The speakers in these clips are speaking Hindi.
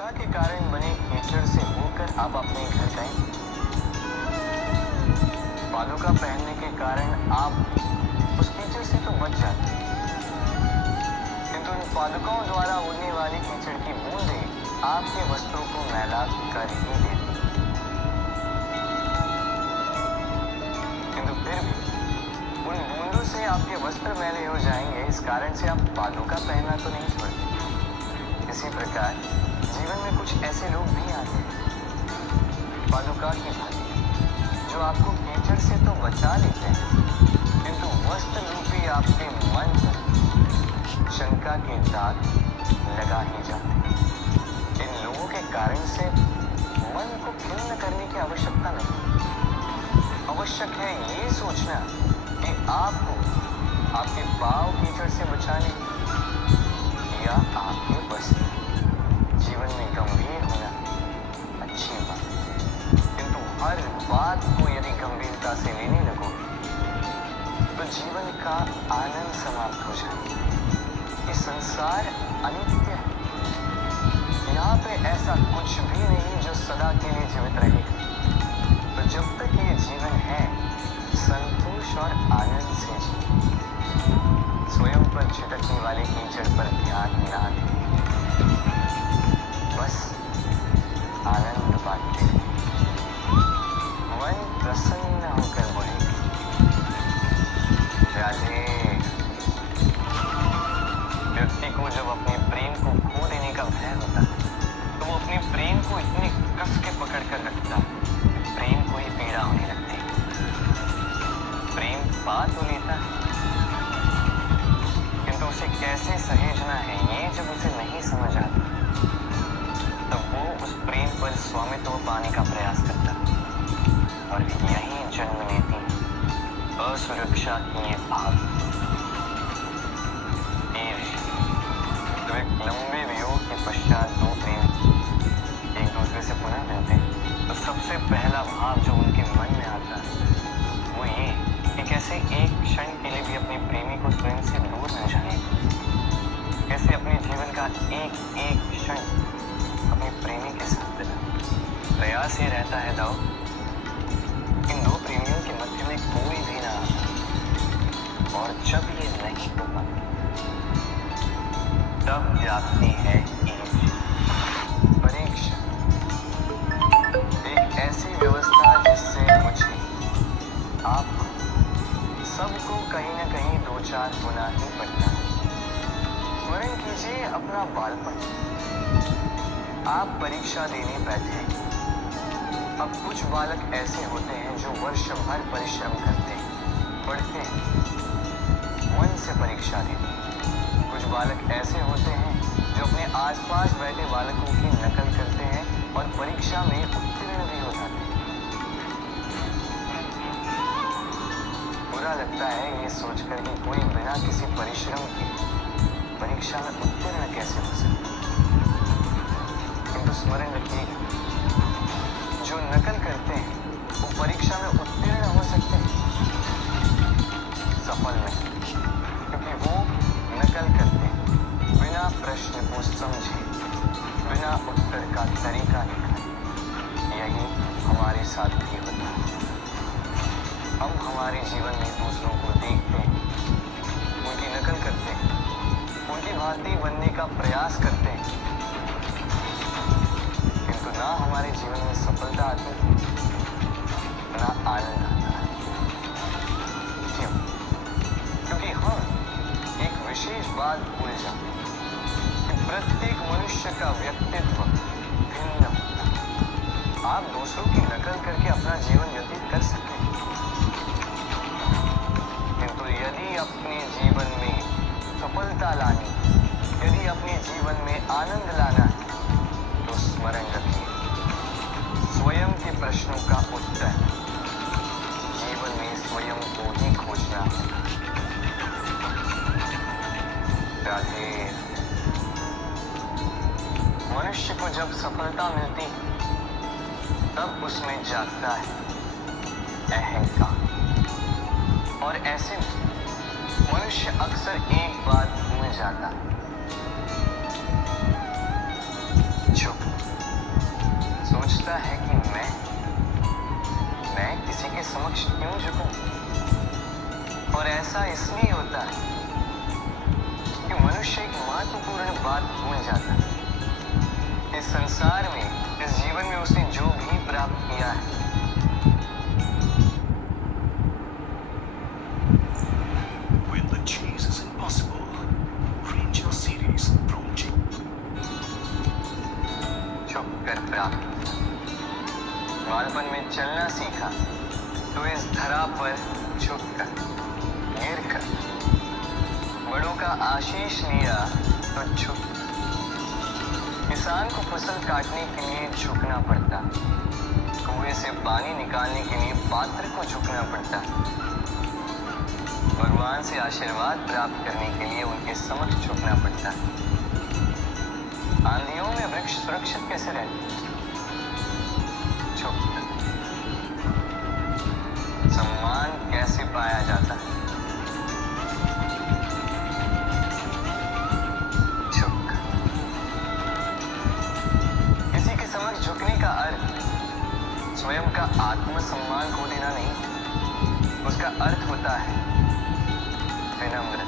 वर्षा के कारण बने कीचड़ से होकर आप अपने घर गए। पादुका पहनने के कारण आप उस कीचड़ से तो बच जाते, किंतु उन पादुकाओं द्वारा उड़ने वाली कीचड़ की बूंदें आपके वस्त्रों को मैला कर ही देती। किंतु फिर भी उन बूंदों से आपके वस्त्र मैले हो जाएंगे, इस कारण से आप पादुका पहनना तो नहीं छोड़ते। इसी प्रकार जीवन में कुछ ऐसे लोग भी आते हैं पादुका की भांति, जो आपको कीचड़ से तो बचा लेते हैं, किंतु वस्त्र रूपी आपके मन पर शंका के दाग लगा ही जाते हैं। इन लोगों के कारण से मन को खिन्न करने की आवश्यकता नहीं। आवश्यक है ये सोचना कि आपको आपके पांव कीचड़ से बचाने या आपके वस्त्र। जीवन में गंभीर होना अच्छी बात, किंतु हर बात को यदि गंभीरता से लेने लगोगे तो जीवन का आनंद समाप्त हो जाए। ये संसार अनित्य है, यहाँ पे ऐसा कुछ भी नहीं जो सदा के लिए जीवित रहेगा। तो जब तक ये जीवन है, संतोष और आनंद से जी। स्वयं पर छिटकने वाले कीचड़ पर ध्यान ना दें, बस आनंद बांटते हैं। मन प्रसन्न होकर बोले राधे। व्यक्ति को जब अपने प्रेम को खो देने का भय होता है तो वो अपने प्रेम को इतने कस के पकड़ कर रखता है, प्रेम को ही पीड़ा होने लगती है। प्रेम पा तो लेता है, किंतु उसे कैसे सहेजना है ये जब उसे नहीं समझ आता, तब वो उस प्रेम पर स्वामित्व पाने का प्रयास करता है। और यही जन्म लेती असुरक्षा की ये भाव। तो एक लंबे वियोग के पश्चात दो प्रेम एक दूसरे से पुनः मिलते हैं, तो सबसे पहला भाव जो उनके मन में आता है वो ये कि कैसे एक क्षण के लिए भी अपने प्रेमी को स्वयं से दूर न जाने, कैसे अपने जीवन का एक एक क्षण अपने प्रेमी के साथ बिता। प्रयास ये रहता है दाऊ, इन दो प्रेमियों के मध्य में कोई भी ना आता, और जब ये नहीं हो पाती तब जाती है परीक्षा, एक ऐसी व्यवस्था जिससे मुझे आपको सबको कहीं ना कहीं दो चार गुना ही पड़ता है। स्मरण कीजिए अपना बालपन। आप परीक्षा देने बैठे। अब कुछ बालक ऐसे होते हैं जो वर्ष भर परिश्रम करते हैं, पढ़ते हैं, मन से परीक्षा देते हैं। कुछ बालक ऐसे होते हैं जो अपने आसपास बैठे बालकों की नकल करते हैं और परीक्षा में उत्तीर्ण भी हो जाते हैं। बुरा लगता है ये सोचकर कि कोई बिना किसी परिश्रम के परीक्षा में उत्तीर्ण कैसे हो सकता है। किंतु स्मरण रखिएगा, जो नकल करते हैं वो परीक्षा में उत्तीर्ण हो सकते हैं, सफल नहीं, क्योंकि वो नकल करते हैं बिना प्रश्न को समझे, बिना उत्तर का तरीका निकाले। यही हमारे साथ भी होता है। हम हमारे जीवन में दूसरों को देखते हैं, उनकी नकल करते हैं, उनकी भांति बनने का प्रयास करते हैं, किंतु ना हमारे जीवन में सफलता आती है, ना आनंद आता है। क्यों? क्योंकि हम एक विशेष बात भूल जाते हैं कि प्रत्येक मनुष्य का व्यक्तित्व भिन्न होता है। आप दूसरों की नकल करके अपना जीवन व्यतीत कर सकते हैं, किंतु यदि अपने जीवन में सफलता लानी, यदि अपने जीवन में आनंद लाना है, तो स्मरण रखिए, स्वयं के प्रश्नों का उत्तर जीवन में स्वयं को ही खोजना है। राधे। मनुष्य को जब सफलता मिलती है तब उसमें जागता है अहंकार, और ऐसे में मनुष्य अक्सर एक बात भूल जाता है, झुक समक्ष क्यों झुकूं? और ऐसा इसलिए होता है कि मनुष्य एक महत्वपूर्ण बात भूल जाता है। इस संसार में, इस जीवन में उसने जो भी प्राप्त किया है, When the chase is impossible, range your series from G. छुप कर प्राप्त। बालपन में चलना सीखा तो इस धरा पर झुक कर, गिर कर। बड़ों का आशीष लिया तो झुक कर। किसान को फसल काटने के लिए झुकना पड़ता, कुएं से पानी निकालने के लिए पात्र को झुकना पड़ता, भगवान से आशीर्वाद प्राप्त करने के लिए उनके समक्ष झुकना पड़ता। आंधियों में वृक्ष सुरक्षित कैसे रहते? झुक कर। सम्मान कैसे पाया जाता है? झुक कर। किसी के समक्ष झुकने का अर्थ स्वयं का आत्मसम्मान खो देना नहीं, उसका अर्थ होता है विनम्र।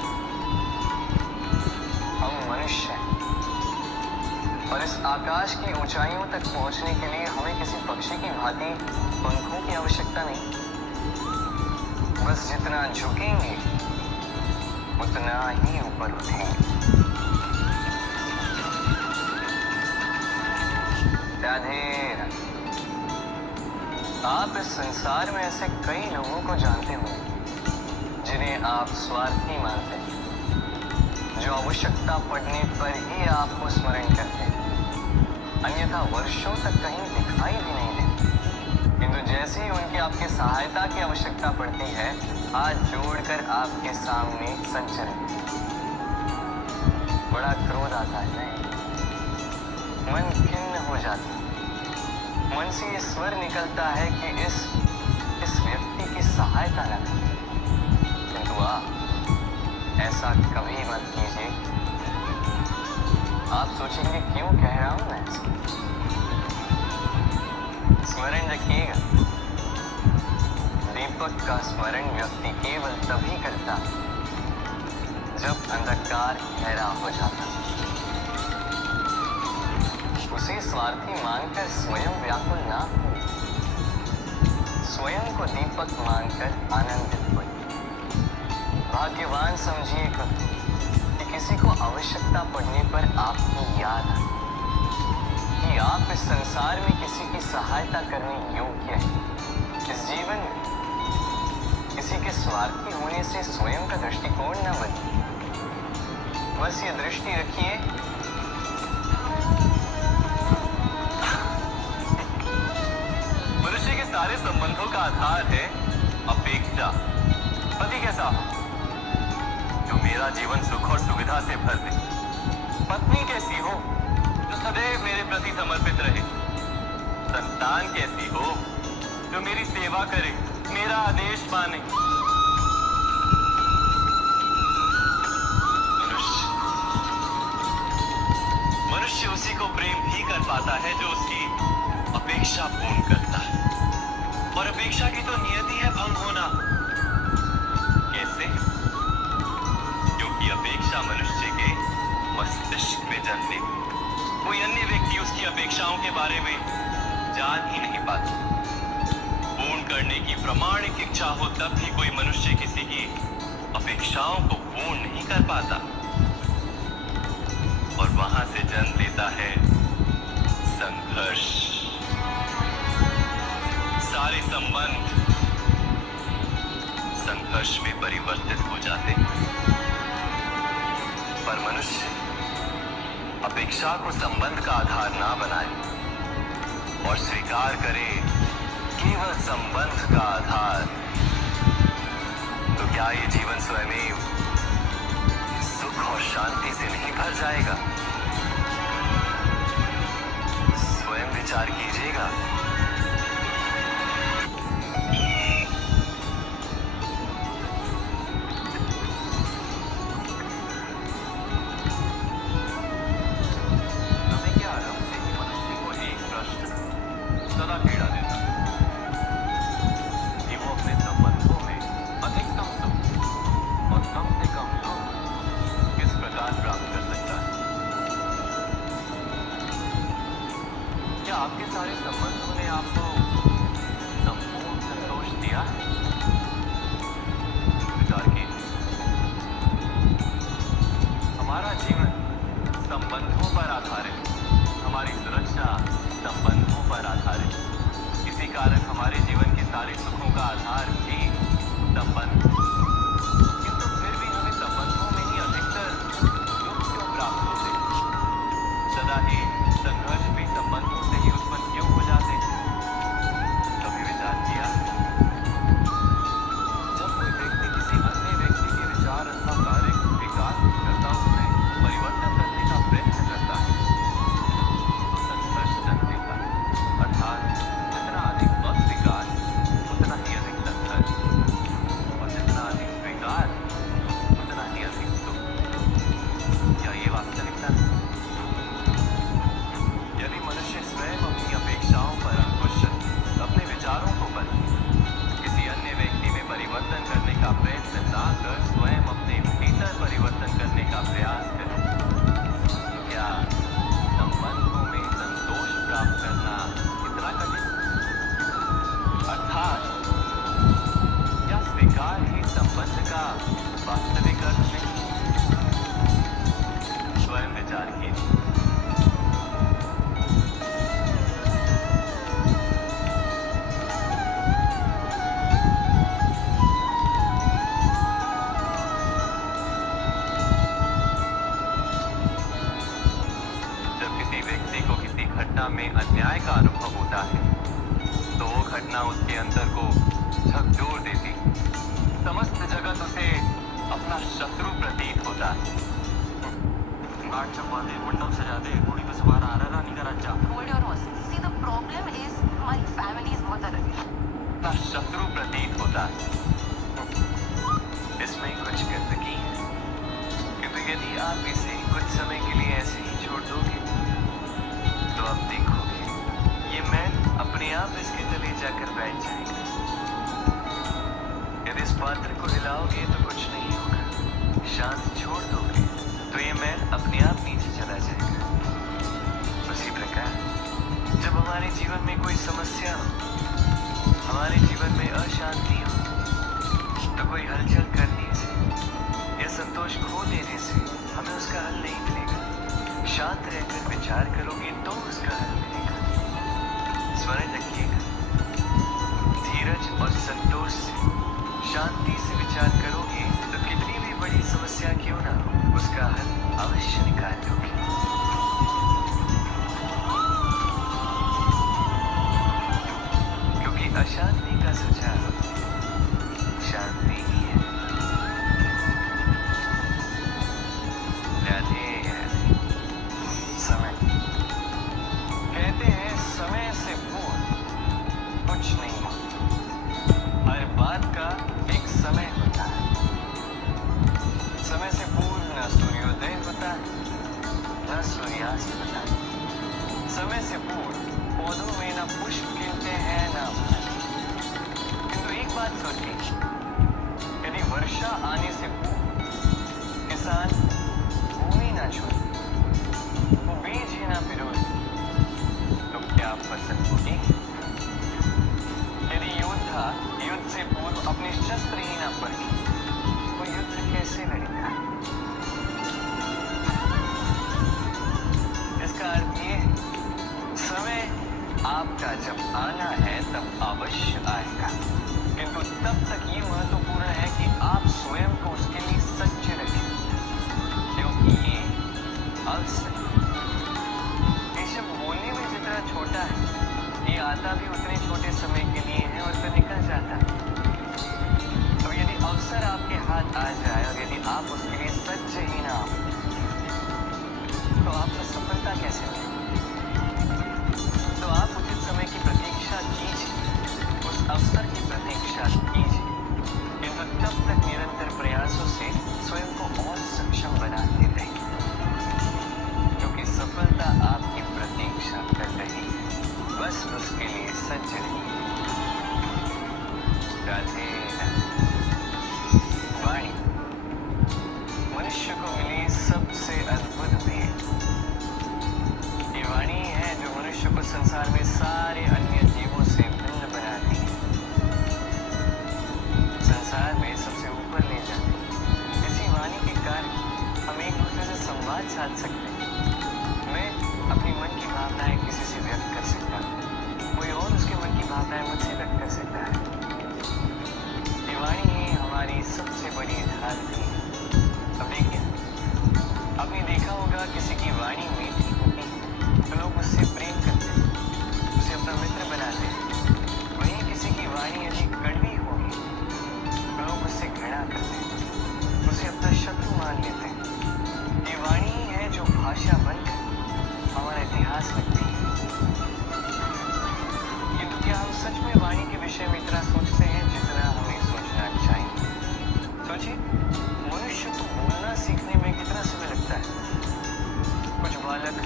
हम मनुष्य हैं और इस आकाश की ऊंचाइयों तक पहुंचने के लिए हमें किसी पक्षी की भांति पंखों की आवश्यकता नहीं। बस जितना झुकेंगे उतना ही ऊपर उठेंगे। राधे राधे। आप इस संसार में ऐसे कई लोगों को जानते होंगे जिन्हें आप स्वार्थी मानते हैं, जो आवश्यकता पड़ने पर ही आपको स्मरण करते हैं, अन्यथा वर्षों तक कहीं दिखाई भी नहीं देते। किंतु जैसे ही उनकी आपकी सहायता की आवश्यकता पड़ती है, हाथ जोड़कर आपके सामने संचरित। बड़ा क्रोध आता है, नहीं? मन खिन्न हो जाता है। मन से ये स्वर निकलता है कि इस व्यक्ति की सहायता न करें। किंतु आप ऐसा कभी मत कीजिए। आप सोचेंगे क्यों कह रहा हूं मैं ऐसा? स्मरण रखिएगा, दीपक का स्मरण व्यक्ति केवल तभी करता जब अंधकार गहरा हो जाता। उसे स्वार्थी मानकर स्वयं व्याकुल ना हो, स्वयं को दीपक मानकर आनंदित हो। भाग्यवान समझिए कि किसी को आवश्यकता पड़ने पर आपको याद आए कि आप इस संसार में किसी की सहायता करने योग्य हैं। इस जीवन में किसी के स्वार्थी होने से स्वयं का दृष्टिकोण न बदले। बस ये दृष्टि रखिए, मनुष्य के सारे संबंधों का आधार है अपेक्षा। पति कैसा हो जो मेरा जीवन सुख और सुविधा से भर दे? पत्नी कैसी हो जो सदैव मेरे प्रति समर्पित रहे? संतान कैसी हो जो मेरी सेवा करे, मेरा आदेश माने? मनुष्य उसी को प्रेम भी कर पाता है जो उसकी अपेक्षा पूर्ण करता है। और अपेक्षा की तो नियति है भंग होना। कैसे? क्योंकि अपेक्षा मनुष्य के मस्तिष्क में जन्मे, कोई अन्य व्यक्ति उसकी अपेक्षाओं के बारे में जान ही नहीं पाता। पूर्ण करने की प्रामाणिक इच्छा हो तब भी कोई मनुष्य किसी की अपेक्षाओं को पूर्ण नहीं कर पाता, और वहां से जन्म लेता है संघर्ष। सारे संबंध संघर्ष में परिवर्तित हो जाते हैं। पर मनुष्य अपेक्षा को संबंध का आधार ना बनाए और स्वीकार करे केवल संबंध का आधार, तो क्या ये जीवन स्वयं सुख और शांति से नहीं भर जाएगा? स्वयं विचार कीजिएगा। समय के आरंभ से ही मनुष्य को एक प्रश्न सदा पीड़ा देता कि वो अपने क्या आपके सारे संबंधों ने आपको संपूर्ण संतोष दिया? विचार कीजिए। हमारा जीवन संबंधों पर आधारित, हमारी सुरक्षा संबंधों पर आधारित। इसी कारण हमारे जीवन के सारे सुखों का आधार भी संबंध। किंतु फिर भी हमें संबंधों में ही अधिकतर दुख क्यों प्राप्त होते? सदा ही संघर्ष भी संबंधों से ही उत्पन्न क्यों हो जाते? कभी विचार किया? जब कोई व्यक्ति किसी अन्य व्यक्ति के विचार अथवा कार्य को स्वीकार करता, उसमें परिवर्तन करने का प्रयत्न करता है, तो संघर्ष जन्म देता है। अर्थात जितना अधिक अस्वीकार उतना ही अधिक संघर्ष, और जितना अधिक स्वीकार उतना ही अधिक सुख। क्या ये वास्तविकता है? यदि मनुष्य स्वयं अपनी अपेक्षाओं पर अंकुश, अपने विचारों को बदले, किसी अन्य व्यक्ति में परिवर्तन करने का प्रयत्न ना कर स्वयं अपने भीतर परिवर्तन करने का प्रयास करे, तो क्या संबंधों में संतोष प्राप्त करना इतना कठिन? अर्थात क्या स्वीकार ही संबंध का वास्तविक अर्थ नहीं? स्वयं विचार कीजिए। जब किसी व्यक्ति को किसी घटना में अन्याय का अनुभव होता है, तो वो घटना उसके अंदर को झकझोर देती, समस्त जगत उसे अपना शत्रु प्रतीत होता है। घाट छपवा दे, मंडप सजा दे, घोड़ी पे सवार आ रहा रानी का राजा। Hold your horses. See, the problem is my family is mother. अपना शत्रु प्रतीत होता है। इसमें कुछ गंदगी है, क्योंकि यदि आप इसे कुछ समय के लिए ऐसे ही छोड़ दोगे, तो आप देखोगे ये मैल अपने आप इसके तले जाकर बैठ जाएगा। यदि इस पात्र को हिलाओगे तो कुछ नहीं होगा, शांत छोड़ दोगे तो ये मैल अपने आप नीचे चला जाएगा। उसी प्रकार जब हमारे जीवन में कोई समस्या हो, हमारे जीवन में अशांति हो, तो कोई हलचल करने से या संतोष खो देने से हमें उसका हल नहीं मिलेगा। शांत रहकर विचार करोगे तो उसका हल मिलेगा। स्मरण रखिएगा, धीरज और संतोष से, शांति से विचार करोगे तो कितनी भी बड़ी समस्या क्यों ना हो, उसका हल अवश्य निकाल लोगे। क्योंकि अशांति का सुझाव शांति ही है। समय कहते हैं, समय से पूर्व कुछ नहीं होता। हर बात का एक समय होता है। समय से पूर्व न सूर्योदय होता है, न सूर्यास्त होता है। समय से पूर्व पौधों में न पुष्प खिलते हैं न फल। किंतु एक बात सोचिए, यदि वर्षा आने से पूर्व किसान भूमि ना छोड़े, वो बीज ही ना पिरोए, तो क्या फसल होगी? यदि योद्धा युद्ध से पूर्व अपने शस्त्र ही ना पढ़े, तो युद्ध कैसे लड़ेगा? इसका अर्थ ये, समय आपका जब आना है तब अवश्य आएगा, किंतु तब तक ये महत्वपूर्ण है कि आप स्वयं को उसके लिए सज्ज रखें, क्योंकि ये अवसर, ये शब्द बोलने में जितना छोटा है, ये आता भी उतने छोटे समय के लिए है और फिर निकल जाता है। तो यदि अवसर आपके हाथ आ जाए और यदि आप उसके लिए सज्ज ही ना हो, तो आपको सफलता कैसे मिलेगी? तो आप उचित समय की प्रतीक्षा कीजिए, उस अवसर की प्रतीक्षा कीजिए, किंतु तब तक निरंतर प्रयासों से स्वयं को और सक्षम बनाते रहिए, क्योंकि सफलता आपकी प्रतीक्षा कर रही है। बस उसके लिए सज्ज रहिए। राधे वाणी मनुष्य को मिली सबसे अद्भुत भेंट। ये वाणी है जो मनुष्य मनुष्य को संसार में सारे अन्य जीवों से भिन्न बनाती है, संसार में सबसे ऊपर ले जाती है। इसी वाणी के कारण हम एक दूसरे से संवाद साध सकते हैं। मैं अपनी मन की भावनाएं किसी से व्यक्त कर सकता हूँ, कोई और उसके मन की भावनाएं मुझसे व्यक्त कर सकता है। ये वाणी ही हमारी सबसे बड़ी ढाल भी है। अब देखिए, आपने देखा होगा किसी की वाणी मीठी होती है तो लोग उससे प्रेम करते हैं, उसे अपना मित्र बनाते हैं। वहीं किसी की वाणी यदि कड़वी होगी तो लोग उससे घृणा करते हैं, उसे अपना शत्रु मान लेते हैं। ये वाणी ही है जो भाषा बनकर हमारा इतिहास लिखती है। ये तो क्या हम सच में वाणी के विषय में इतना सोचते हैं जितना हमें सोचना चाहिए? सोचिए, मनुष्य को बोलना सीखने में कितना समय लगता है। कुछ बालक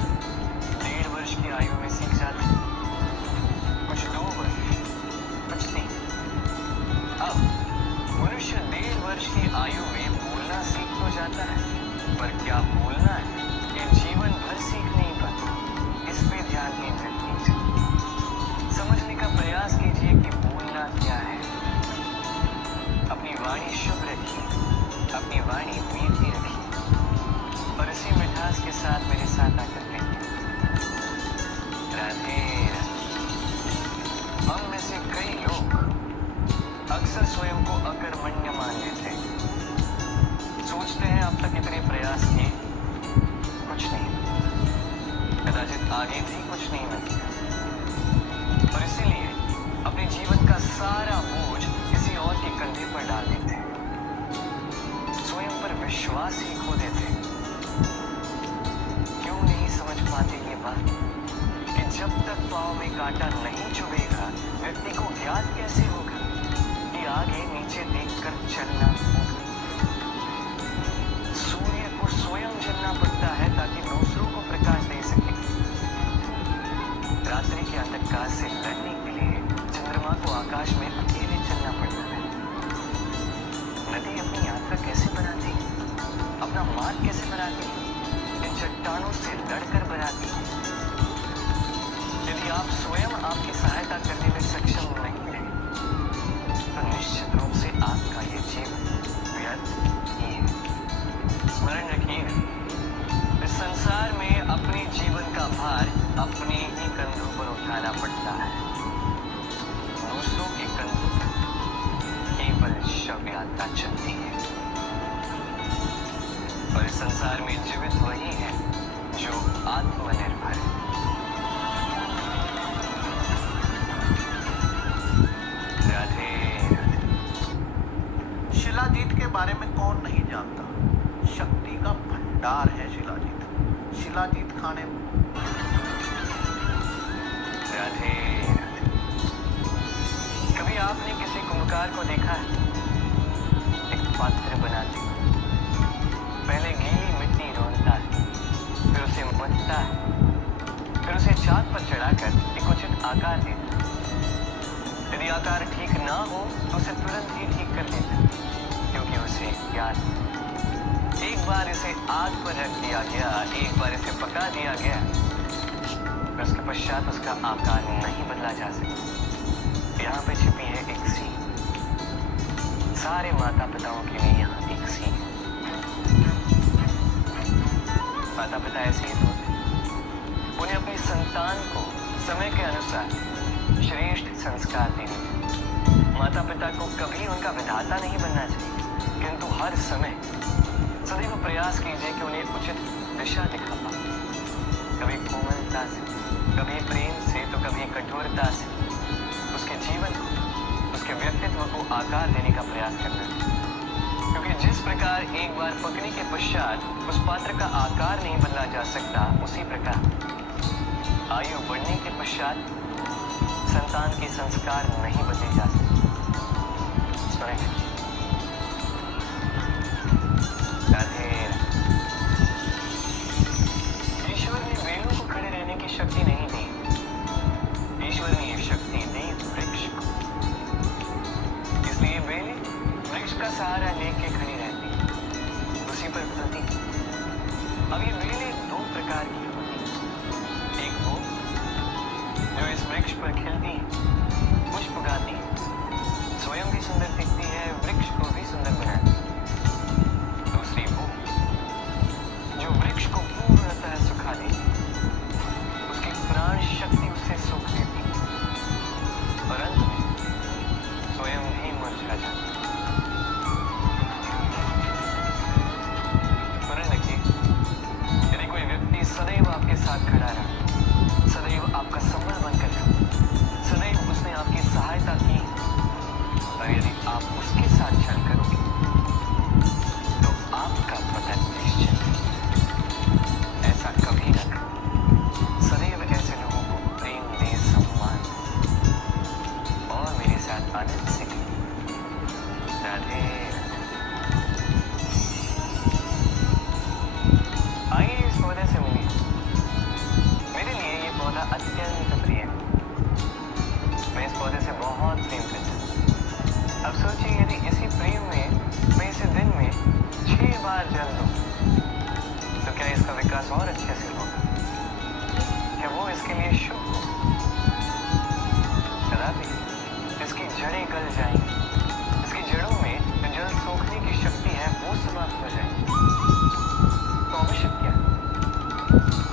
1.5 वर्ष की आयु में सीख जाते हैं, कुछ 2 वर्ष, कुछ 3। अब मनुष्य 1.5 वर्ष की आयु में बोलना सीख तो जाता है, पर क्या बोलना है ये जीवन भर सीख नहीं पाता। इस पे ध्यान केंद्रित कीजिए, समझने का प्रयास कीजिए कि बोलना क्या है। अपनी वाणी शुभ रखिए, अपनी वाणी मीठी रखिए और इसी मिठास के साथ मेरे साथ आकर कहिए, राधे राधे। हम में से कई लोग अक्सर स्वयं को अकर्मण्य मान लेते हैं, सोचते हैं अब तक इतने प्रयास किए कुछ नहीं, कदाचित आगे भी कुछ नहीं मिलता और इसीलिए अपने जीवन का सारा बोझ किसी और के कंधे पर डाल देते हैं, स्वयं पर विश्वास ही खो देते हैं। क्यों नहीं समझ पाते ये बात कि जब तक पांव में कांटा नहीं चुभेगा व्यक्ति को ज्ञात कैसे होगा कि आगे नीचे देखकर चलना होगा। सूर्य को स्वयं जलना पड़ता है ताकि दूसरों को प्रकाश दे सके। रात्रि के अंधकार से लड़ने के लिए चंद्रमा को आकाश में अकेले चलना पड़ता है। नदी अपनी यात्रा कैसे बनाती है, अपना मार्ग कैसे बनाती है? इन चट्टानों से लड़कर बनाती है। यदि आप स्वयं आपकी सहायता करने में सक्षम नहीं रहे तो निश्चित रूप से आपका ये जीवन व्यर्थ ही है। स्मरण रखिएगा, इस संसार में अपने जीवन का भार अपने ही कंधों पर उठाना पड़ता है। दूसरों के कंधों पर केवल शव यात्रा चलती है और इस संसार में जीवित वही है जो आत्मनिर्भर है। राधे राधे। शिलाजीत के बारे में कौन नहीं जानता? शक्ति का भंडार है शिलाजीत। शिलाजीत खाने राधे राधे। कभी आपने किसी कुम्भकार को देखा है? एक पात्र बनाते पहले गीली मिट्टी रोलता है, फिर उसे मथता है, फिर उसे चाक पर चढ़ाकर एक उचित आकार देता है। यदि आकार ठीक ना हो तो उसे तुरंत ही ठीक कर देता है, क्योंकि उसे याद एक बार इसे आग पर रख दिया गया, एक बार इसे पका दिया गया, फिर उसके पश्चात उसका आकार नहीं बदला जा सकता। यहाँ पे छिपी है एक सीख। सारे माता पिताओं के लिए यहाँ एक सीख है। माता पिता ऐसे ही होते, उन्हें अपनी संतान को समय के अनुसार श्रेष्ठ संस्कार देने चाहिए। माता पिता को कभी उनका विधाता नहीं बनना चाहिए, किंतु हर समय सदैव प्रयास कीजिए कि उन्हें उचित दिशा दिखा पाए। कभी कोमलता से, कभी प्रेम से, तो कभी कठोरता से उसके जीवन को, उसके व्यक्तित्व को आकार देने का प्रयास करना चाहिए। क्योंकि जिस प्रकार एक बार पकने के पश्चात उस पात्र का आकार नहीं बदला जा सकता, उसी प्रकार आयु बढ़ने के पश्चात संतान के संस्कार नहीं बदले जा सकते। स्मरण राधे। ईश्वर ने बेलों को खड़े रहने की शक्ति नहीं दी, ईश्वर ने ये शक्ति दी वृक्ष को। इसलिए बेलें वृक्ष का सहारा लेके खड़ी रहती, उसी पर फलती। अब ये बेलें 2 प्रकार की होती, एक वो वृक्ष पर खिलती है, पुष्प गाती है, स्वयं भी सुंदर दिखती है, वृक्ष को भी सुंदर बनाती है। दूसरी वो जो वृक्ष को पूर्णतः सुखा देती है, उसकी प्राण शक्ति उसे सुख देती है और अंत में स्वयं भी मुरझा जाती है। स्मरण रखिए, यदि कोई व्यक्ति सदैव आपके साथ खड़ा रहा, सदैव आपका संबल बनकर रहा, सदैव उसने आपकी सहायता की, और यदि आप उसके साथ छल करोगे तो आपका पतन निश्चित है। ऐसा कभी न करो। सदैव ऐसे लोगों को प्रेम दे, सम्मान और मेरे साथ आनंद से राधे। आइए इस पौधे से मिलिए। मेरे लिए ये पौधा अत्यंत प्रिय है। मैं इस पौधे से बहुत प्रेम करता हूँ। अब सोचिए, यदि इसी प्रेम में मैं इसे दिन में 6 बार जल दूं, तो क्या इसका विकास और अच्छे से होगा? क्या वो इसके लिए शुभ हो? कदापि। इसकी जड़ें गल जाएंगी, इसकी जड़ों में जो जल सोखने की शक्ति है वो समाप्त हो जाएगी। तो आवश्यक क्या है?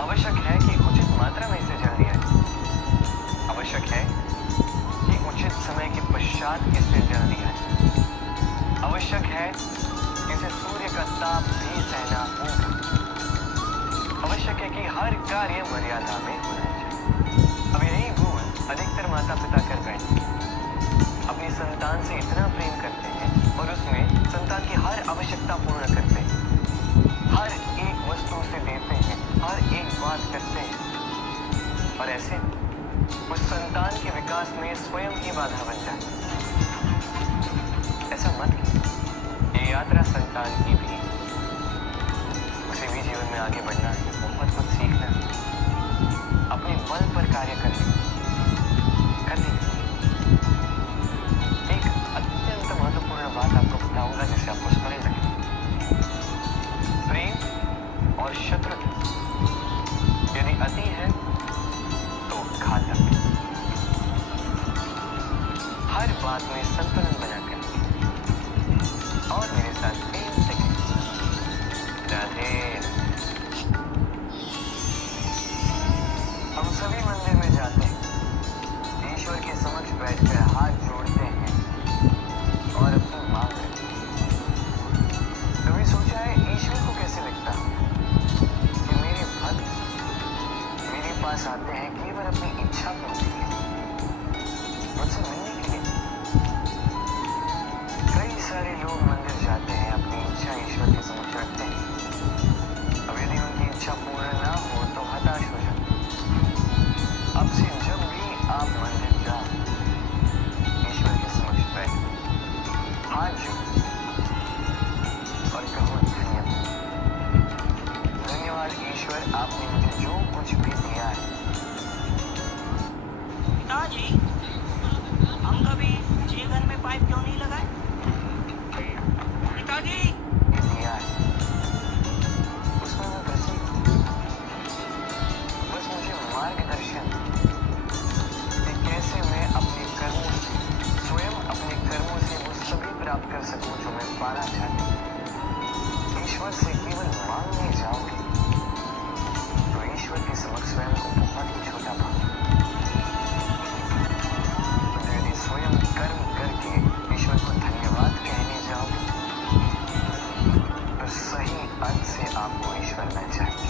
आवश्यक है कि उचित मात्रा में इसे जल दिया जाए। आवश्यक है कि उचित समय के पश्चात इसे जल दिया जाए। आवश्यक है कि इसे सूर्य का ताप भी सहना होगा। आवश्यक है कि हर कार्य मर्यादा में होना चाहिए। अब यही गुण अधिकतर माता पिता कर बैठते हैं। अपनी संतान से इतना प्रेम करते हैं और उसमें संतान की हर आवश्यकता पूर्ण करते हैं, हर एक वस्तु उसे देते हैं, हर एक बात करते हैं, और ऐसे उस संतान के विकास में स्वयं ही बाधा बन जाते हैं। ऐसा मत कीजिए। ये यात्रा संतान की भी, उसे भी जीवन में आगे बढ़ना है, बहुत कुछ सीखना है, अपने बल पर कार्य करने एक अत्यंत महत्वपूर्ण बात आपको बताऊंगा जिसे आपको स्मरण रखें। प्रेम और शत्रुता यदि अति है तो घातक है। हर बात में संतुलन बनाकर और मेरे साथ प्रेम से राधे। हम सभी मंदिर में जाते हैं, ईश्वर के समक्ष बैठकर हाथ जोड़ते हैं और अपनी मांग करते हैं। कभी सोचा है ईश्वर को कैसे लगता कि मेरे भक्त मेरे पास आते हैं केवल अपनी इच्छा पूर्ति के लिए, मुझसे मिलने के लिए? कई सारे लोग मंदिर जाते हैं, अपनी इच्छा ईश्वर के समक्ष रखते हैं। अब यदि उनकी इच्छा पूर्ण ना हो तो हताश हो जाते हैं। अब से जब भी आप मंदिर जाओ, ईश्वर के समक्ष बैठो, हाथ जोड़ो और कहो धन्यवाद। धन्यवाद ईश्वर, आपने मुझे जो कुछ भी दिया है। पिताजी, हम कभी ये घर में पाइप क्यों नहीं लगाए? पिताजी, ये दिया है, उसमें मैं प्रसन्न हूँ। बस मुझे मार्गदर्शन कि कैसे मैं अपने कर्मों से, स्वयं अपने कर्मों से वो सभी प्राप्त कर सकूं जो मैं पाना चाहता हूँ। ईश्वर से केवल मांगने जाओगे तो ईश्वर के समक्ष स्वयं को बहुत ही छोटा पाओगे। तो यदि स्वयं कर्म करके ईश्वर को धन्यवाद कहने जाओगे तो सही अर्थ से आपको ईश्वर मिल जाएगी।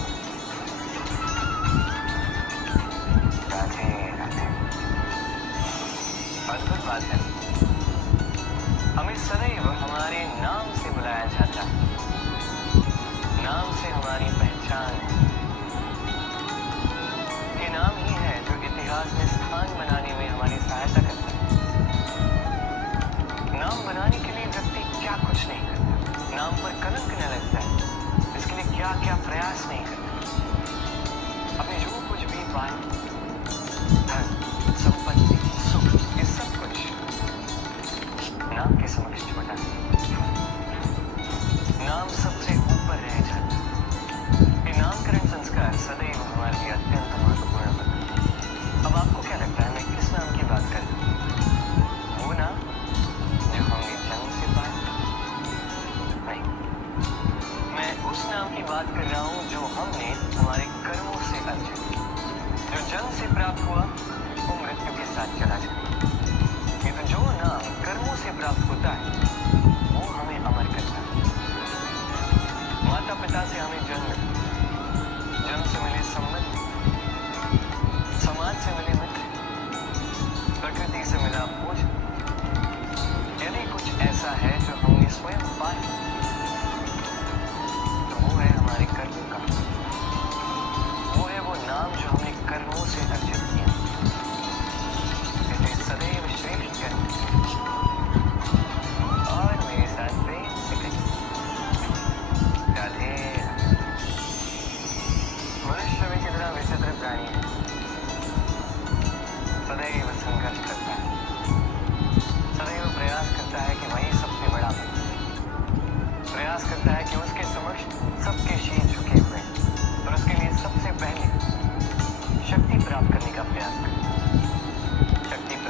राधे राधे। अद्भुत बात है, हमें सदैव हमारे नाम से बुलाया जाता है। नाम से हमारी पहचान है। ये नाम ही है जो इतिहास में स्थान बनाने में हमारी सहायता करता है। नाम बनाने के लिए व्यक्ति क्या कुछ नहीं करता, नाम पर कलंक न लगता है, इसके लिए क्या क्या प्रयास नहीं करता। अपने जो कुछ भी पाए, धन, संपत्ति, सुख, ये सब कुछ नाम के समक्ष छोटा है। नाम सबसे ऊपर रह जाता है। ये नामकरण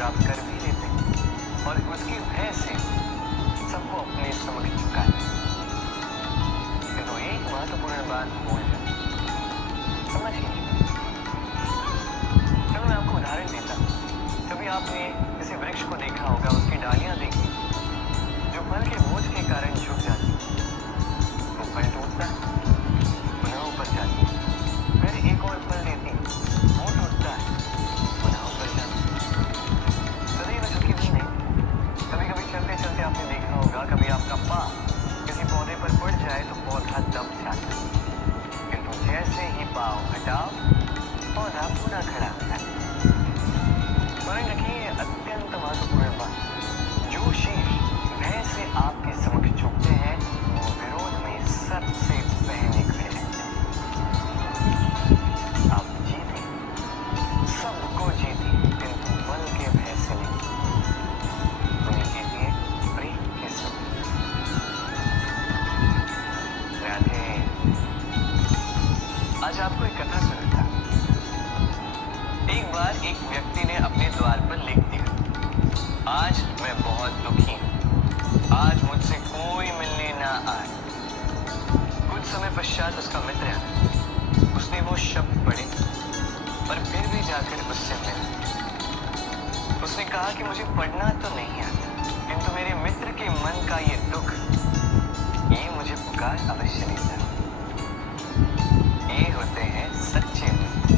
प्राप्त कर भी लेते हैं और उसकी भय से सबको अपने समक्ष झुका देते हैं। तो एक महत्वपूर्ण बात भूल जाए, समझिए। चलो मैं आपको उदाहरण देता हूँ। कभी आपने किसी वृक्ष को देखा होगा, उसकी डालियां देखी जो फल के बोझ के कारण झुक जाती है। वो फल टूटता है, पुनः ऊपर जाती है, फिर एक और फल देती है, वो टूटता है, पुनः ऊपर जाती है। सदैव झुकी भी नहीं। कभी कभी चलते चलते आपने देखा होगा, कभी आपका पाँव किसी पौधे पर पड़ जाए तो पौधा दब जाता है, किंतु जैसे ही पाँव हटाओ पौधा पुनः खड़ा होता है। स्मरण रखिए, अत्यंत महत्वपूर्ण बात, जो शीश भय से आपके समक्ष झुकते हैं वो विरोध में सबसे पहले खड़े रहते हैं। आप जीते, सबको जीते, किंतु बल के भय से नहीं। उन्हें जीतिए प्रेम के साथ। राधे। आज आपको एक कथा सुनाता। एक बार एक व्यक्ति ने अपने द्वार पर लिख दिया, आज मैं बहुत दुखी हूँ, आज मुझसे कोई मिलने ना आए। कुछ समय पश्चात उसका मित्र आया, उसने वो शब्द पढ़े पर फिर भी जाकर उससे मिला। उसने कहा कि मुझे पढ़ना तो नहीं आता, किंतु मेरे मित्र के मन का ये दुख, ये मुझे पुकार अवश्य लेता। ये होते हैं सच्चे मित्र।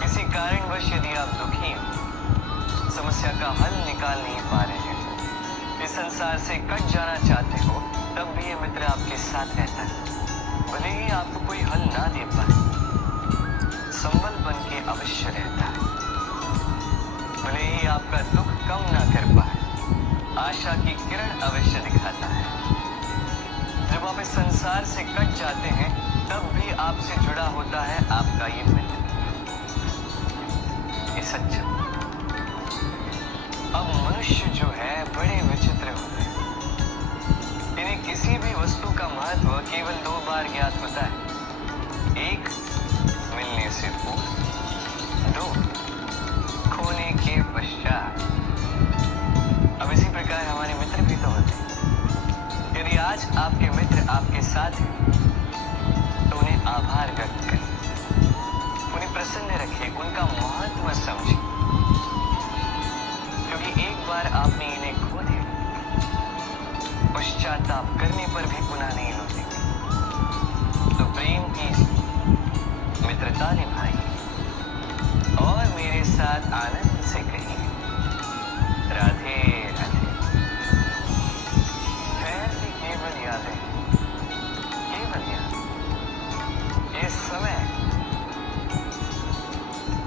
किसी कारणवश यदि आप दुखी हो, समस्या का हल निकाल नहीं पा रहे हैं, इस संसार से कट जाना चाहते हो, तब भी ये मित्र आपके साथ रहता है। भले ही आपको कोई हल ना दे पाए, संबल बन के अवश्य रहता है। भले ही आपका दुख कम ना कर पाए, आशा की किरण अवश्य दिखाता है। जब आप इस संसार से कट जाते हैं, तब भी आपसे जुड़ा होता है आपका ये मित्र। ये सच। अब मनुष्य जो है बड़े विचित्र होते हैं। इन्हें किसी भी वस्तु का महत्व केवल दो बार ज्ञात होता है। एक, मिलने से पूर्व, दो, खोने के पश्चात। अब इसी प्रकार हमारे मित्र भी तो होते हैं। यदि आज आपके मित्र आपके साथ हैं, तो उन्हें आभार व्यक्त करें, उन्हें प्रसन्न रखें, उनका महत्व समझें, क्योंकि एक बार आपने इन्हें खो दिया, पश्चाताप करने पर भी पुनः नहीं लौटेंगे। तो प्रेम कीजिए, मित्रता निभाइए और मेरे साथ आनंद से कहिए, राधे राधे। ठहरती केवल यादें, केवल याद। ये समय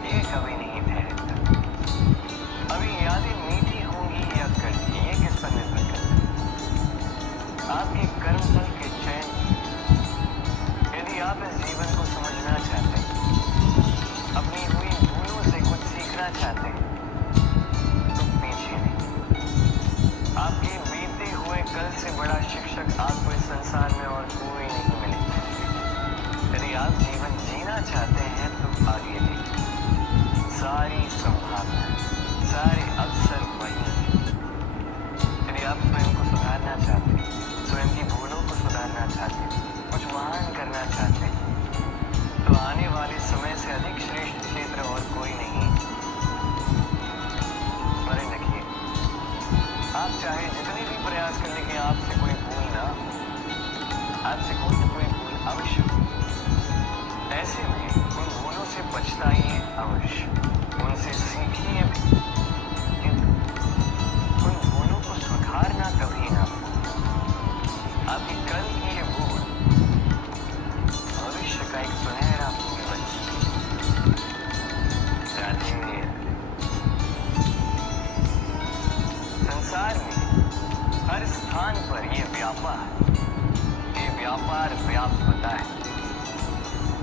ये कभी नहीं ठहरता। अभी यादें मीठी होंगी या कड़वी, ये किस पर निर्भर करता है? आपके कर्मफल के चयन। यदि आप इस जीवन को समझना चाहते हैं, अपनी हुई भूलों से कुछ सीखना चाहते हैं, तो पीछे नहीं। आपके बीते हुए कल से बड़ा शिक्षक आपको इस संसार में और कोई नहीं मिलेगा। यदि आप जीवन जीना चाहते हैं, तो आगे देखिए, सारी संभावना, सारे अवसर वही हैं। यदि आप स्वयं को सुधारना चाहते हैं, स्वयं की भूलों को सुधारना चाहते हैं, कुछ महान करना चाहते हैं, तो आने वाले समय से अधिक श्रेष्ठ क्षेत्र और कोई नहीं। स्मरण रखिए, आप चाहे जितने भी प्रयास कर लें कि आपसे कोई भूल ना, आपसे कोई न कोई भूल अवश्य हो। ऐसे में उन भूलों से पछताइए अवश्य, उनसे सीखिए भी, किंतु उन भूलों को सुधारना कभी ना भूलें। आपकी कल की ये भूल भविष्य का एक सुनहरा भूल बन सकती है। राधे। संसार में हर स्थान पर ये व्यापार व्याप्त होता है।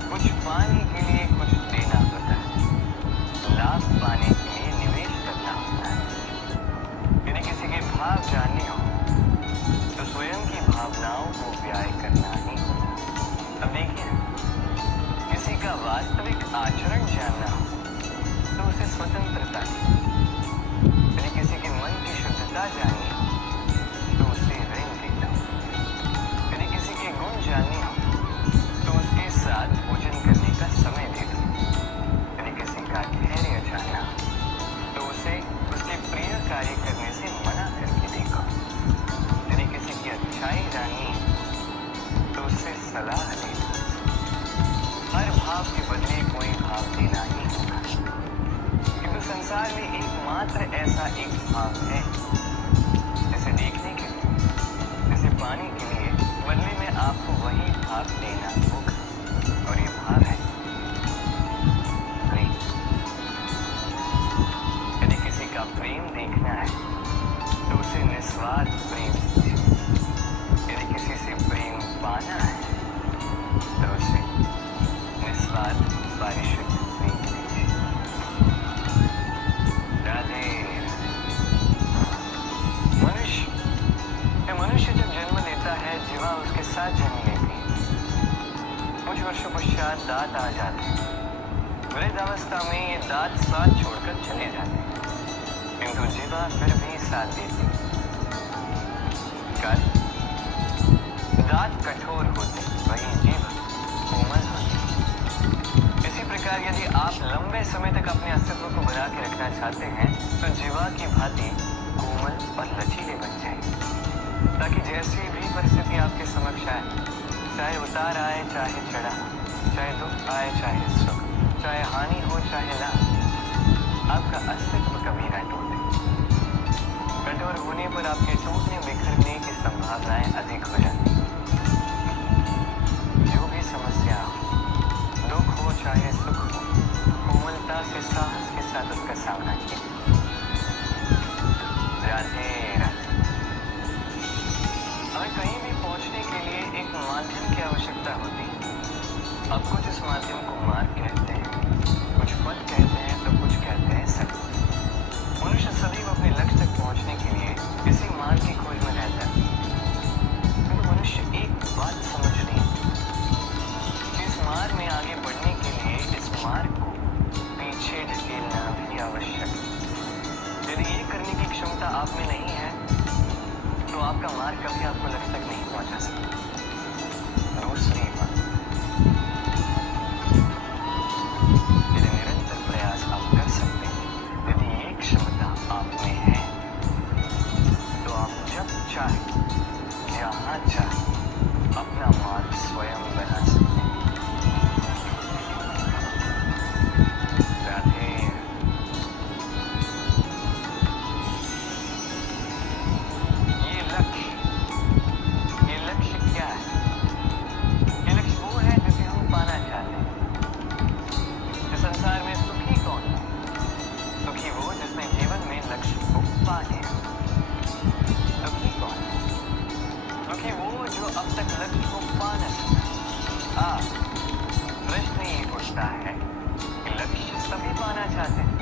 कुछ पाने के लिए कुछ देना होता है, लाभ पाने के लिए निवेश करना होता है। यदि किसी के भाव जानने हो, तो स्वयं की भावनाओं को व्याय करना ही होता। अब देखिए, किसी का वास्तविक आचरण जानना हो, तो उसे स्वतंत्रता दी, सत्ता जानिए तो उसे रंग दिखता हो। यदि किसी के गुण जानने हो तो उसके साथ भोजन करने का समय दे दो। यदि किसी का धैर्य जानना तो उसे उसके प्रिय कार्य करने से मना करके देखो। यदि किसी की अच्छाई जाननी तो उससे सलाह लेना। हर भाव के बदले कोई भाव देना ही होगा, क्योंकि संसार में एकमात्र ऐसा एक भाव है जिसे देखने के लिए, जिसे पाने के लिए बदले में आपको वही भाव देना होगा, और ये भाव है प्रेम। यदि किसी का प्रेम देखना है तो उसे निस्वार्थ प्रेम दीजिए। यदि किसी से प्रेम पाना है तो उसे निस्वार्थ परिशुद्ध प्रेम दीजिए। राधे। मनुष्य जब जन्म लेता है, जीवा उसके साथ जन्म लेती है। कुछ वर्षों पश्चात दांत आ जाते हैं। वृद्धावस्था में ये दांत साथ छोड़कर चले जाते हैं, किंतु जीवा फिर भी साथ देती है। दांत कठोर होते, वही जीवा कोमल होती। इसी प्रकार यदि आप लंबे समय तक अपने अस्तित्व को बना के रखना चाहते हैं तो जीवा की भांति कोमल और लचीले बन जाए, ताकि जैसी भी परिस्थिति आपके समक्ष आए, चाहे उतार आए चाहे चढ़ा, चाहे दुख आए चाहे सुख, चाहे हानि हो चाहे लाभ, आपका अस्तित्व कभी न टूटे। कठोर होने पर आपके टूटने बिखरने की संभावनाएं अधिक हो जाती। जो भी समस्या हो, दुख हो चाहे सुख हो, कोमलता से साहस के साथ उसका सामना कीजिए। राधे राधे। हमें कहीं भी पहुंचने के लिए एक माध्यम की आवश्यकता होती है। अब कुछ इस माध्यम को मार्ग कहते हैं, कुछ पथ कहते हैं, तो कुछ कहते हैं सत्य। मनुष्य सदैव अपने लक्ष्य तक पहुंचने के लिए इसी मार्ग की खोज में रहता है। तो मनुष्य एक बात समझ नहीं, इस मार्ग में आगे बढ़ने के लिए इस मार्ग को पीछे ढकेलना भी आवश्यक है। यदि ये करने की क्षमता आप में नहीं है तो आपका मार्ग कभी आपको लक्ष्य तक नहीं पहुंचा सकता। दूसरी बात, यदि निरंतर प्रयास आप कर सकते हैं, यदि ये क्षमता आप में है, तो आप जब चाहे जहां चाहे अपना मार्ग स्वयं बना सकते हैं। राधे। ये लक्ष्य क्या है? ये लक्ष्य वो है जिसे हम पाना चाहते हैं। इस संसार में सुखी कौन है? सुखी वो जिसने जीवन में लक्ष्य को पा लिया। दुखी कौन है? दुखी वो जो अब तक लक्ष्य को पा न सका। प्रश्न ये उठता है कि लक्ष्य सभी पाना चाहते हैं,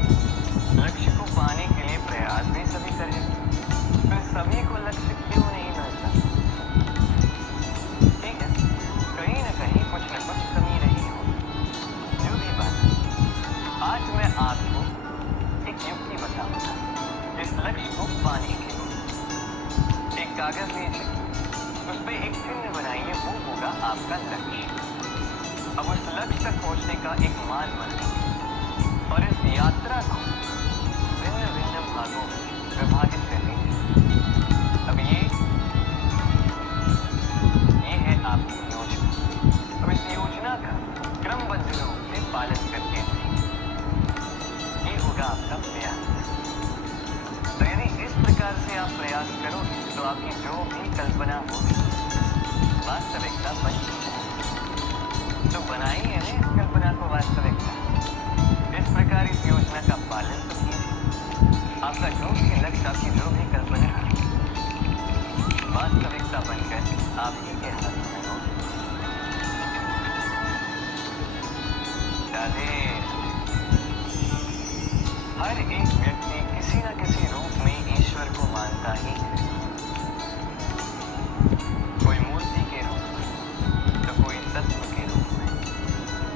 लक्ष्य को पाने के लिए प्रयास भी सभी करें, फिर सभी को लक्ष्य क्यों नहीं मिलता? ठीक है, कहीं न कहीं कुछ न कुछ कमी रही हो। जो भी बात है, आज मैं आपको एक युक्ति बताऊंगा इस लक्ष्य को पाने के लिए। एक कागज लीजिए, उस पर एक चिन्ह बनाइए, वो होगा आपका लक्ष्य। अब उस लक्ष्य तक पहुंचने का एक मार्ग बनाइए और इस यात्रा को भिन्न भिन्न भागों में विभाजित कर दीजिए। अब ये है आपकी योजना। अब इस योजना का क्रमबद्ध रूप से पालन करते हैं, ये होगा आपका प्रयास। तो यदि इस प्रकार से आप प्रयास करोगे तो आपकी जो भी कल्पना होगी वास्तविकता बन जाएगी। तो बनाइए ना इस कल्पना को वास्तविकता। इस प्रकार इस योजना का पालन तो कीजिए। आपका जो भी लक्ष्य, आपकी जो भी कल्पना है, वास्तविकता बनकर आप ही के हाथ में हो। राधे। हर एक व्यक्ति किसी न किसी रूप में ईश्वर को मानता ही है। कोई मूर्ति के रूप में, तो कोई तत्व के रूप में,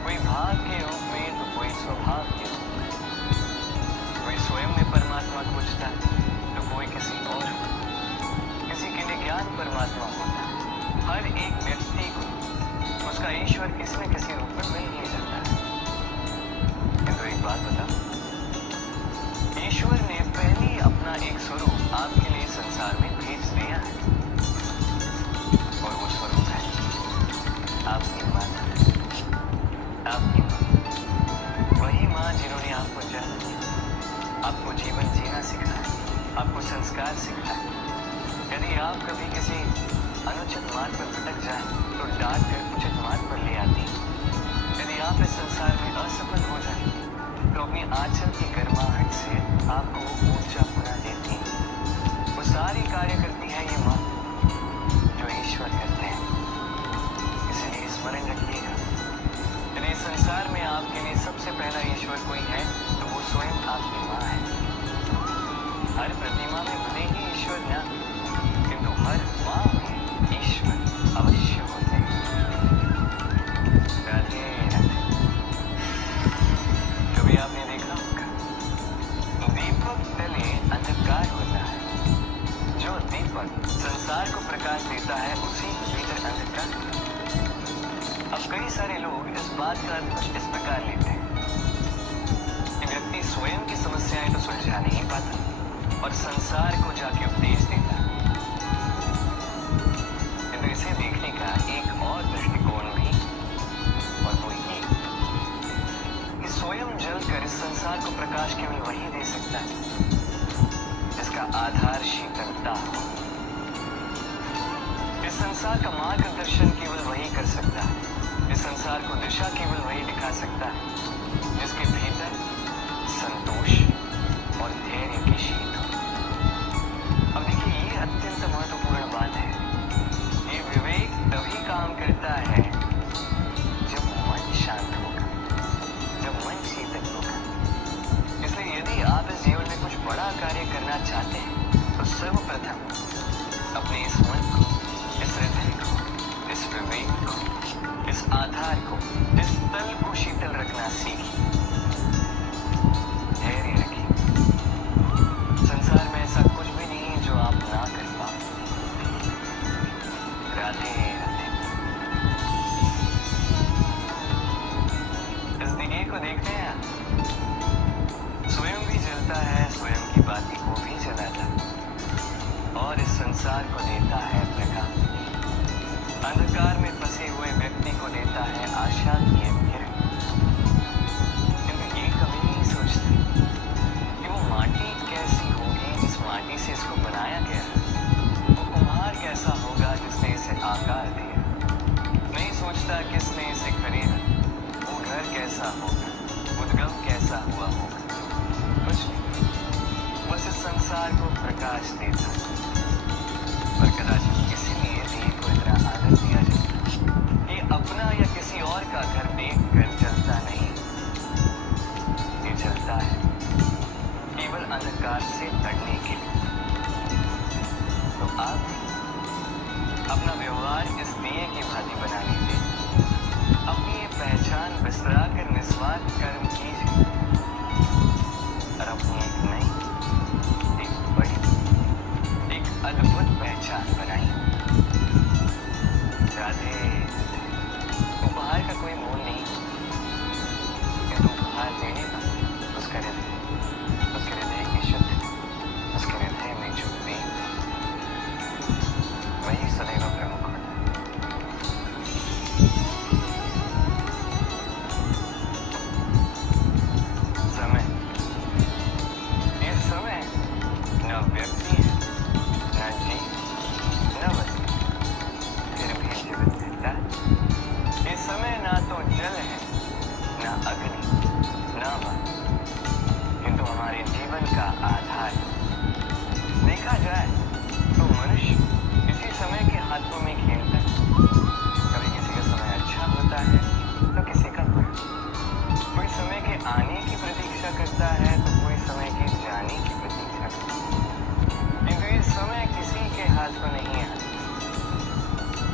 कोई भाव के रूप में, तो कोई स्वभाव के रूप में, कोई स्वयं में परमात्मा खोजता है तो कोई किसी और परमात्मा होता है। हर एक व्यक्ति को उसका ईश्वर किसी न किसी रूप में मिल ही जाता है। किंतु एक बात बताओ, ईश्वर ने पहले ही अपना एक स्वरूप आपके लिए संसार में भेज दिया है, और वो स्वरूप है आपकी माता, आपकी माँ। वही माँ जिन्होंने आपको जन्म दिया, आपको जीवन जीना सिखाया, आपको संस्कार सिखाया। यदि आप कभी किसी अनुचित मार्ग पर भटक जाए तो डांट कर उचित मार्ग पर ले आती। यदि आप इस संसार में असफल हो जाए तो अपनी आंचल की गर्माहट से आपको वो ऊर्जा पुनः देती। वो सारी कार्य करती है ये माँ जो ईश्वर करते हैं। इसलिए स्मरण रखिएगा, यदि इस संसार में आपके लिए सबसे पहला ईश्वर कोई है तो वो स्वयं आपकी माँ है। हर प्रतिमा में भले ही ईश्वर न, किंतु हर माँ में ईश्वर अवश्य होते हैं। राधे राधे। कभी आपने देखा होगा, दीपक तले अंधकार होता है। जो दीपक संसार को प्रकाश देता है उसी के भीतर अंधकार। अब कई सारे लोग इस बात का अर्थ कुछ इस प्रकार लेते हैं कि व्यक्ति स्वयं की समस्याएं तो सुलझा नहीं पाता और संसार को जाके उपदेश देता है। किंतु इसे देखने का एक और दृष्टिकोण भी, और वो ये कि स्वयं जलकर इस संसार को प्रकाश केवल वही दे सकता है जिसका आधार शीतलता हो। इस संसार का मार्गदर्शन केवल वही कर सकता है, इस संसार को दिशा केवल वही दिखा सकता है जिसके भीतर संतोष और धैर्य की शीत हो। अब देखिए, ये अत्यंत महत्वपूर्ण बात है। ये विवेक तभी काम करता है जब मन शांत होगा, जब मन शीतल होगा। इसलिए यदि आप इस जीवन में कुछ बड़ा कार्य करना चाहते हैं तो सर्वप्रथम अपने इस मन को, इस हृदय को, इस विवेक को, इस आधार को, इस तल को शीतल रखना सीखिए। धैर्य रखिए। संसार में ऐसा कुछ भी नहीं है जो आप ना कर पाओ। राधे राधे। इस दिए को देखते हैं आप, स्वयं भी जलता है, स्वयं की बाती को भी जलाता है और इस संसार को देता है प्रकाश। अंधकार में फंसे हुए व्यक्ति को देता है आशा की एक किरण। किंतु ये कभी नहीं सोचते कि वो माटी कैसी होगी जिस माटी से इसको बनाया गया है। वो कुम्हार कैसा होगा जिसने इसे आकार दिया। नहीं सोचता किसने इसे खरीदा। वो घर कैसा होगा, उद्गम कैसा हुआ होगा। कुछ नहीं, बस इस संसार को प्रकाश देता है। और कदाचित इसीलिए दिए को इतना आदर दिया जाता है। ये अपना या किसी और का घर देख कर जलता नहीं, ये जलता है केवल अंधकार से लड़ने के लिए। तो आप भी अपना व्यवहार इस दिए की भांति बना लीजिए। अपनी ये पहचान बिसरा कर निस्वार्थ कर्म कीजिए और अपनी एक नई, एक बड़ी, एक अद्भुत पहचान बनाइए। राधे। उपहार का कोई मोल नहीं, किंतु उपहार देने का उसका हृदय, उसके हृदय की शुद्धि, उसके हृदय में जो प्रेम, वही सदैव प्रमुख होता है। समय, ये समय न व्यक्ति है, न जीव, न वस्तु, फिर भी जीवित रहता है। ये समय ना तो जल है, न अग्नि, न मन, किंतु हमारे जीवन का आधार है। देखा जाए तो मनुष्य इसी समय के हाथों में खेलता है। कभी किसी का समय अच्छा होता है तो किसी का बुरा। कोई समय के आने की प्रतीक्षा करता है तो कोई समय के जाने की प्रतीक्षा करता है। किंतु ये समय किसी के हाथ में नहीं है।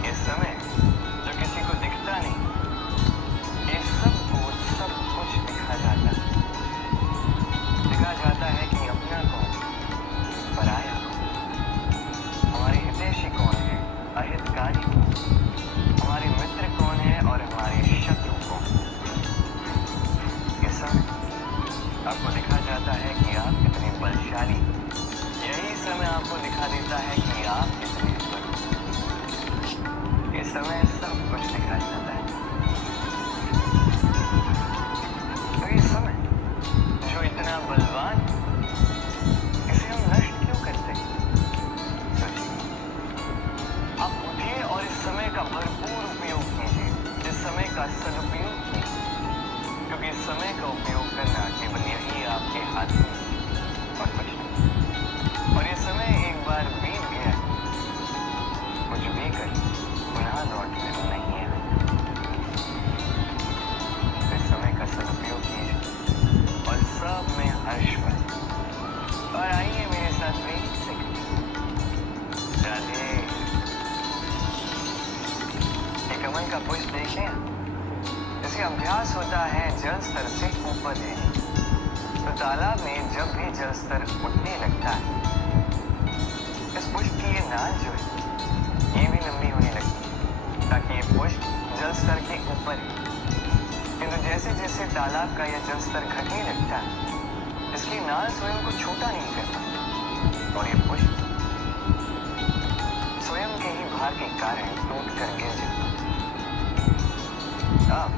ये समय जो किसी को दिखता नहीं, ये सब कुछ दिखा जाता है। दिखा जाता है कि अपना कौन, पराया कौन, हमारे हितैषी कौन है, और आइए मेरे साथ प्रेम से राधे। ये कमल का पुष्प देखें, इसका अभ्यास होता है जल स्तर से ऊपर रहने। तो तालाब में जब भी जल स्तर उठने लगता है, इस पुष्प की ये नाल जो है ये भी लंबी होने लगती है ताकि ये पुष्प जल स्तर के ऊपर है। किंतु जैसे जैसे तालाब का यह जल स्तर घटने लगता है, इसकी नाल स्वयं को छोटा नहीं करता और ये पुष्प स्वयं के ही भार के कारण टूट कर गिर जाता है। अब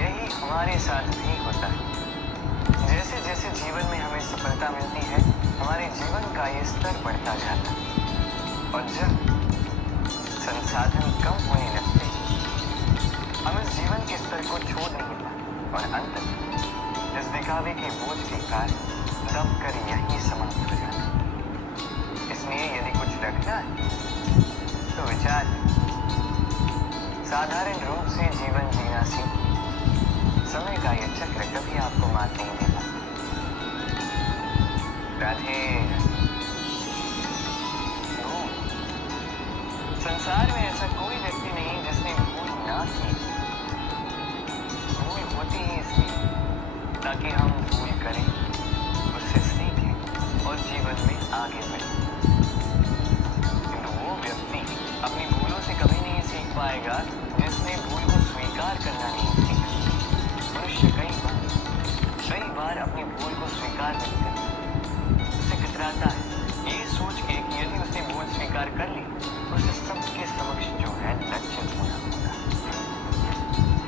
यही हमारे साथ भी होता है। जैसे जैसे जीवन में हमें सफलता मिलती है, हमारे जीवन का ये स्तर बढ़ता जाता है और जब संसाधन कम होने लगते हैं, हम इस जीवन के स्तर को छोड़ नहीं पाते और अंत इस दिखावे के बोझ के कारण दब कर यही समाप्त हो जाता है। इसलिए यदि कुछ रखना है तो विचार साधारण रूप से जीवन जीना सीखो। समय का यह चक्र कभी आपको मात नहीं देगा। राधे। संसार में ऐसा कोई व्यक्ति नहीं जिसने भूल ना की। भूल होती ही इसलिए ताकि हम भूल करें, उससे सीखें और जीवन में आगे बढ़ें। किंतु वो व्यक्ति अपनी भूलों से कभी नहीं सीख पाएगा जिसने भूल को स्वीकार करना नहीं सीखा। मनुष्य कई बार अपनी भूल को स्वीकार नहीं करता, उससे कतराता है ये सोच के कि यदि उसने भूल स्वीकार कर ली तो उसे सबके समक्ष जो है लज्जित होना होगा।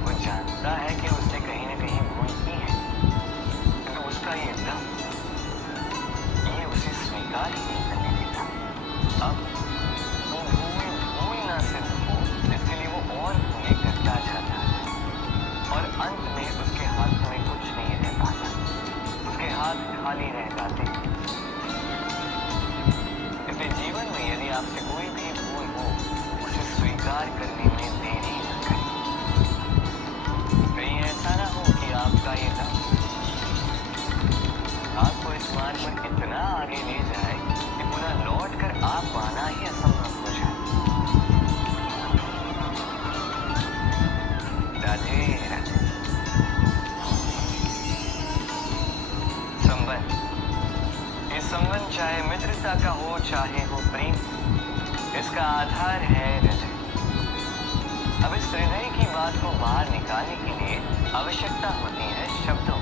वो जानता है कि उसने कहीं न कहीं भूल की है, किंतु उसका ये दम ये उसे स्वीकार ही नहीं करने देता। अब वो भूल ना सिद्ध हो, इसके लिए वो और भूलें करता जाता है और अंत में उसके हाथ में कुछ नहीं रह पाता, उसके हाथ खाली रह जाते हैं। इसलिए जीवन में यदि आपसे कोई भी भूल हो, उसे स्वीकार करने में देरी न करें। कहीं ऐसा ना हो कि आपका ये दम आपको इस मार्ग पर इतना आगे ले जाए कि पुनः लौट कर आप पाना ही असंभव हो जाए। राधे। संबंध, ये संबंध चाहे मित्रता का हो चाहे हो प्रेम, इसका आधार है हृदय। अब इस हृदय की बात को बाहर निकालने के लिए आवश्यकता होती है शब्दों।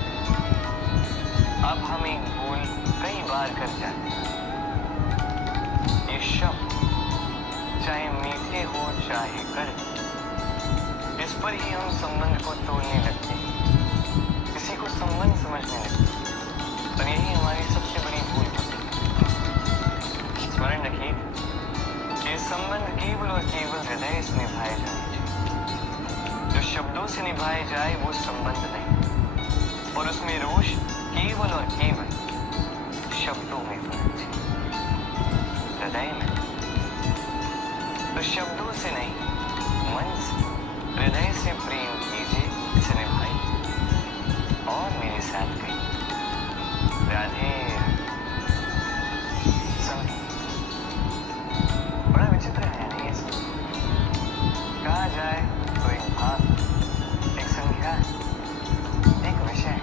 अब हम एक भूल कई बार कर जाते हैं। ये शब्द चाहे मीठे हो चाहे कड़वे, इस पर ही हम संबंध को तोड़ने लगते हैं, किसी को संबंध समझने लगते हैं और यही हमारी सबसे बड़ी भूल होती है। स्मरण रखिए कि संबंध केवल और केवल हृदय से निभाए जाने चाहिए। जो शब्दों से निभाए जाए वो संबंध नहीं, और उसमें रोष केवल और केवल शब्दों में होना चाहिए, हृदय में। तो शब्दों से नहीं, मन से, हृदय से प्रेम कीजिए, इसे निभाइए और मेरे साथ कहिए राधे। बड़ा विचित्र है नहीं ये सब। कहा जाए तो एक भाव, एक संख्या, एक विषय।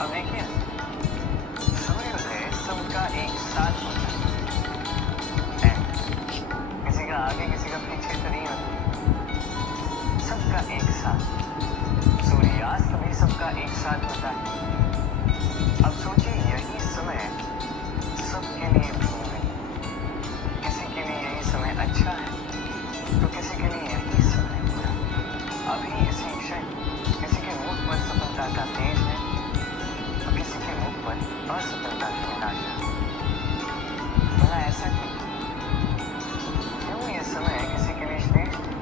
अब देखिए, सूर्योदय सबका एक साथ होता है, किसी का आगे किसी का पीछे तो नहीं होता, सबका एक साथ। सूर्यास्त भी सबका एक साथ होता है। अब सोचिए यही समय सबके लिए भिन्न है। किसी के लिए यही समय अच्छा है तो किसी के लिए यही समय बुरा। अभी इसी क्षण किसी के मुख पर सफलता का तेज है तो किसी के मुख पर असफलता की निराशा। भला ऐसा क्यों ये समय किसी के लिए श्रेष्ठ है,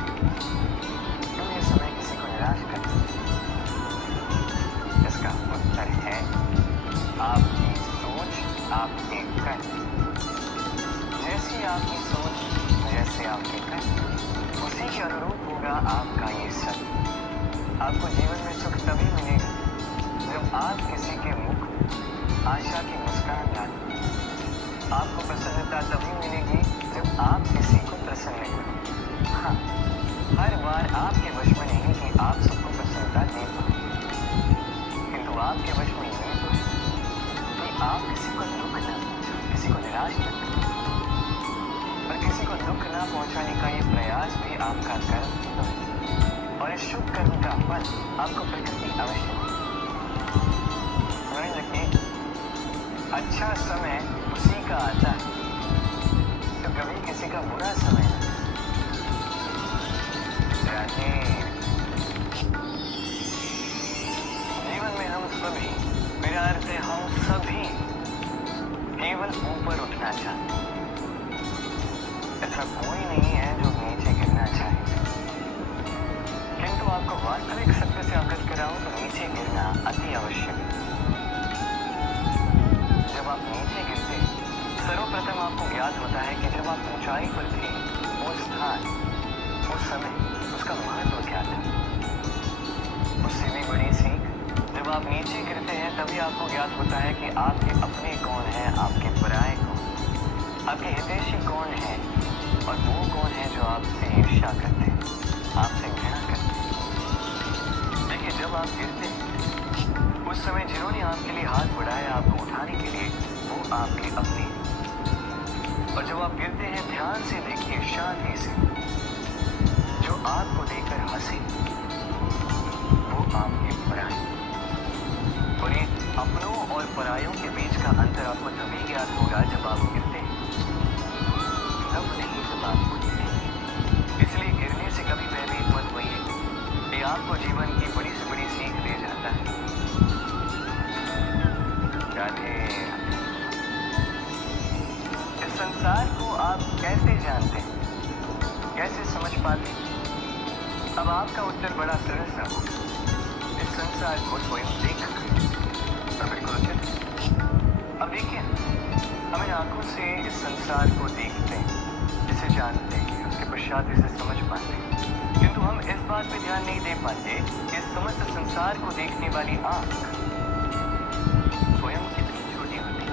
क्यों ये समय किसी को निराश करता है? इसका उत्तर है आपकी सोच, आपके कर्म। जैसी आपकी सोच, जैसे आपके कर्म, उसी के अनुरूप होगा आपका ये सब। आपको जीवन में सुख तभी मिलेगा जब आप किसी के मुख, आशा की मुस्कान लाना। आपको प्रसन्नता तभी मिलेगी जब आप किसी को प्रसन्न करो। हाँ, हर बार आपके वश में नहीं कि आप सबको प्रसन्नता दे पाओ, किंतु आपके वश में ये तो है कि आप किसी को दुख न पहुंचाएं, किसी को निराश न करें। और किसी को दुख न पहुंचाने का ये प्रयास भी आपका कर्म ही तो है। और इस शुभ कर्म का फल आपको प्रकृति अवश्य देगी। लगे अच्छा समय उसी का आता है तो कभी किसी का बुरा समय नहीं। जीवन में हम सभी, मेरा अर्थ है हम सभी केवल ऊपर उठना चाहते हैं। ऐसा कोई नहीं है जो नीचे गिरना चाहे, किंतु आपको वास्तविक सत्य से अवगत कराऊं तो नीचे गिरना अति आवश्यक है। जब आप नीचे गिरते सर्वप्रथम आपको ज्ञात होता है कि जब आप ऊंचाई पर थे वो स्थान, वो समय, उसका महत्व क्या था। उससे भी बड़ी सीख, जब आप नीचे गिरते हैं तभी आपको ज्ञात होता है कि आपके अपने कौन हैं, आपके पराये कौन, आपके हितैषी कौन हैं और वो कौन है जो आपसे ईर्ष्या करते, आपसे घृणा करते। देखिए, जब आप गिरते उस समय जिन्होंने आपके लिए हाथ बढ़ाया आपको उठाने के लिए, वो आपके अपने। और जब आप गिरते हैं ध्यान से देखिए, शांति से, जो आपको देकर हंसे वो आपके पराये। और ये अपनों और परायों के बीच का अंतर आपको तभी ज्ञात होगा जब आप गिरते हैं, तब नहीं जब आप उठते हैं। इसलिए गिरने से कभी भयभीत मत होइए, ये आपको जीवन की बड़ी से बड़ी सीख दे जाता है। राधे, इस संसार को आप कैसे जानते हैं, कैसे समझ पाते हैं? अब आपका उत्तर बड़ा सरल सा होगा, इस संसार को स्वयं देख कर। बिल्कुल उचित। अब देखिए, हम इन आंखों से इस संसार को देखते हैं, इसे जानते हैं, उसके पश्चात इसे समझ पाते हैं, किंतु हम इस बात पे ध्यान नहीं दे पाते कि इस समस्त संसार को देखने वाली आंख स्वयं कितनी छोटी होती है।